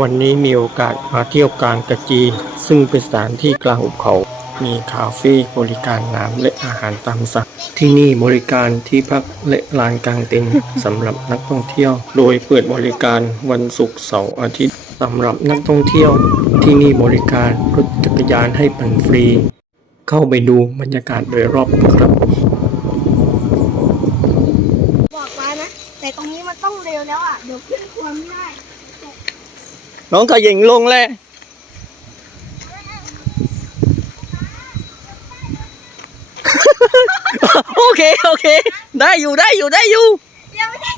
วันนี้มีโอกาสมาเที่ยวกลางกะจีซึ่งเป็นสถานที่กลางหุบเขา มีคาเฟ่บริการน้ำและอาหารตามสั่งที่นี่บริการที่พักและลานกลางเต็นท์สำหรับนักท่องเที่ยวโดยเปิดบริการวันศุกร์เสาร์อาทิตย์สำหรับนักท่องเที่ยวที่นี่บริการรถจักรยานให้ปั่นฟรี เข้าไปดูบรรยากาศโดยรอบครับบอกไว้นะแต่ตรงนี้มันต้องเร็วแล้วอ่ะเดี๋ยวขึ้นความไม่ได้น้องขยิงลงเลยโอเคได้อยู่ยังไม่ได้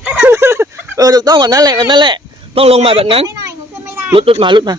ถูกต้องแบบนั้นแหละต้องลงมาแบบนั้นไม่หน่อยหนูขึ้นไม่ได้รุดมา